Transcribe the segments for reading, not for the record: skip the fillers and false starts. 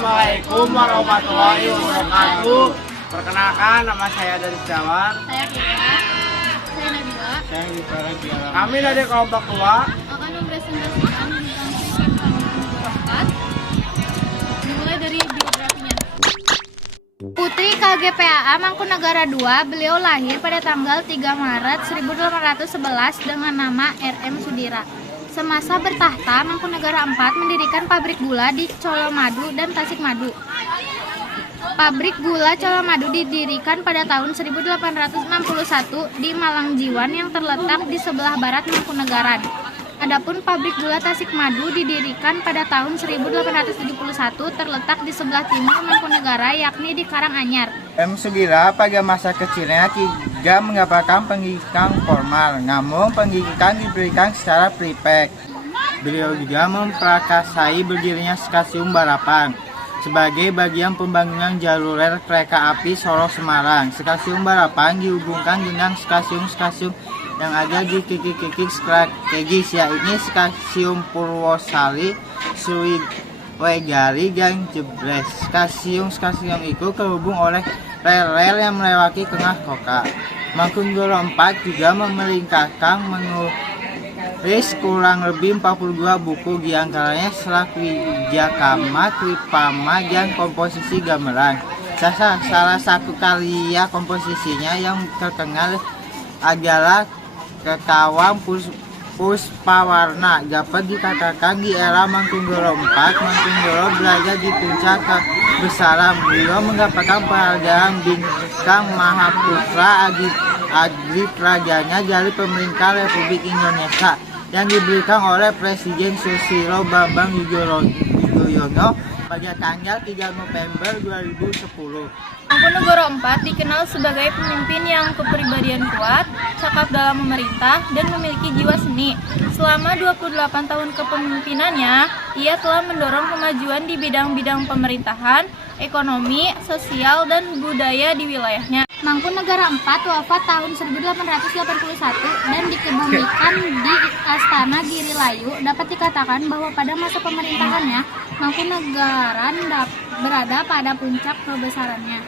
Assalamualaikum warahmatullahi wabarakatuh. Perkenalkan, nama saya dari Jawa. Saya Kira, saya Nabila. Saya Gifara Gialang. Kami dari kelompok tua Akan mempresentasikan tentang PKK 4. Dimulai dari biografinya. Putri KGPAA Mangkunagara II, beliau lahir pada tanggal 3 Maret 1811 dengan nama RM Sudira. Semasa bertahta, Mangkunagara IV mendirikan pabrik gula di Colomadu dan Tasikmadu. Pabrik gula Colomadu didirikan pada tahun 1861 di Malangjiwan yang terletak di sebelah barat Mangkunegaran. Adapun pabrik gula Tasikmadu didirikan pada tahun 1871 terletak di sebelah timur Mangkunegara, yakni di Karanganyar. M. Sudira pada masa kecilnya tidak mendapatkan pendidikan formal, namun pendidikan diberikan secara private. Beliau juga memprakarsai berdirinya stasiun balapan sebagai bagian pembangunan jalur rel kereta api Solo-Semarang. Stasiun balapan dihubungkan dengan stasiun-stasiun yang ada di titik-titik strategis, yaitu Stasiun Purwosari, Suwigari, dan Jebres. Stasiun-stasiun itu terhubung oleh rel-rel yang melewati tengah kota. Mangkunegara IV juga memerintahkan menulis kurang lebih 42 buku, diantaranya Serat Wijakama, Tripama, dan komposisi gamelan. Salah satu karya komposisinya yang terkenal adalah Ketawang Puspawarna. Dapat dikatakan di era Mangkunegara IV, Mangkunegara berada di puncak kebesaran. Beliau mendapatkan penghargaan Bintang Mahaputra Adi Rajanya dari pemerintah Republik Indonesia yang diberikan oleh Presiden Susilo Bambang Yudhoyono pada tanggal 3 November 2010. Mangkunegara IV dikenal sebagai pemimpin yang kepribadian kuat, cakap dalam memerintah, dan memiliki jiwa seni. Selama 28 tahun kepemimpinannya, ia telah mendorong kemajuan di bidang-bidang pemerintahan, ekonomi, sosial, dan budaya di wilayahnya. Mangkunegara IV wafat tahun 1881 dan dikebumikan di Astana Girilayu. Dapat dikatakan bahwa pada masa pemerintahannya, Mangkunegaran berada pada puncak kebesarannya.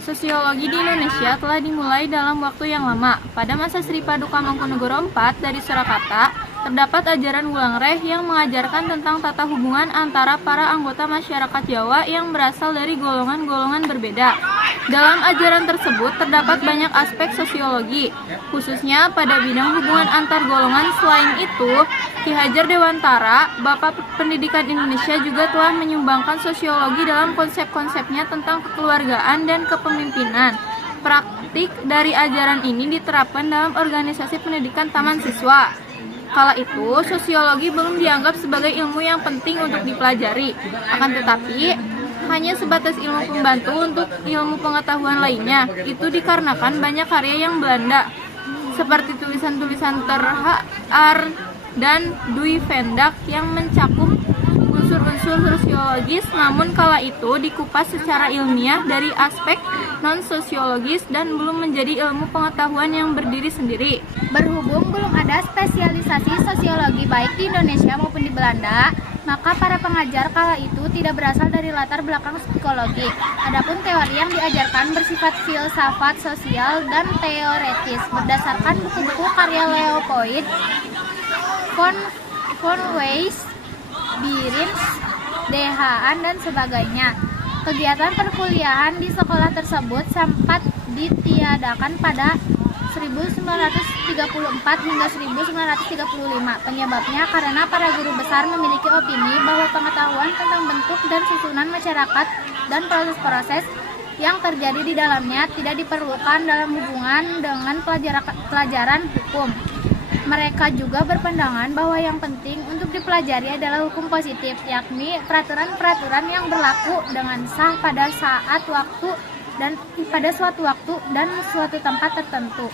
Sosiologi di Indonesia telah dimulai dalam waktu yang lama. Pada masa Sri Paduka Mangkunegara IV dari Surakarta, terdapat ajaran Wulangreh yang mengajarkan tentang tata hubungan antara para anggota masyarakat Jawa yang berasal dari golongan-golongan berbeda. Dalam ajaran tersebut terdapat banyak aspek sosiologi, khususnya pada bidang hubungan antar golongan. Selain itu, Ki Hajar Dewantara, Bapak Pendidikan Indonesia, juga telah menyumbangkan sosiologi dalam konsep-konsepnya tentang kekeluargaan dan kepemimpinan. Praktik dari ajaran ini diterapkan dalam organisasi pendidikan taman siswa. Kala itu, sosiologi belum dianggap sebagai ilmu yang penting untuk dipelajari. Akan tetapi, hanya sebatas ilmu pembantu untuk ilmu pengetahuan lainnya. Itu dikarenakan banyak karya yang Belanda, seperti tulisan-tulisan Ter dan Dwi Vendak yang mencakup unsur-unsur sosiologis, namun kala itu dikupas secara ilmiah dari aspek non-sosiologis dan belum menjadi ilmu pengetahuan yang berdiri sendiri. Berhubung belum ada spesialisasi sosiologi baik di Indonesia maupun di Belanda, maka para pengajar kala itu tidak berasal dari latar belakang psikologi. Adapun teori yang diajarkan bersifat filsafat sosial dan teoretis berdasarkan buku-buku karya Leopold von Weiss, Birins, Dehaan, dan sebagainya. Kegiatan perkuliahan di sekolah tersebut sempat ditiadakan pada 1934 hingga 1935. Penyebabnya karena para guru besar memiliki opini bahwa pengetahuan tentang bentuk dan susunan masyarakat dan proses-proses yang terjadi di dalamnya tidak diperlukan dalam hubungan dengan pelajaran hukum. Mereka juga berpandangan bahwa yang penting untuk dipelajari adalah hukum positif, yakni peraturan-peraturan yang berlaku dengan sah pada suatu waktu dan suatu tempat tertentu.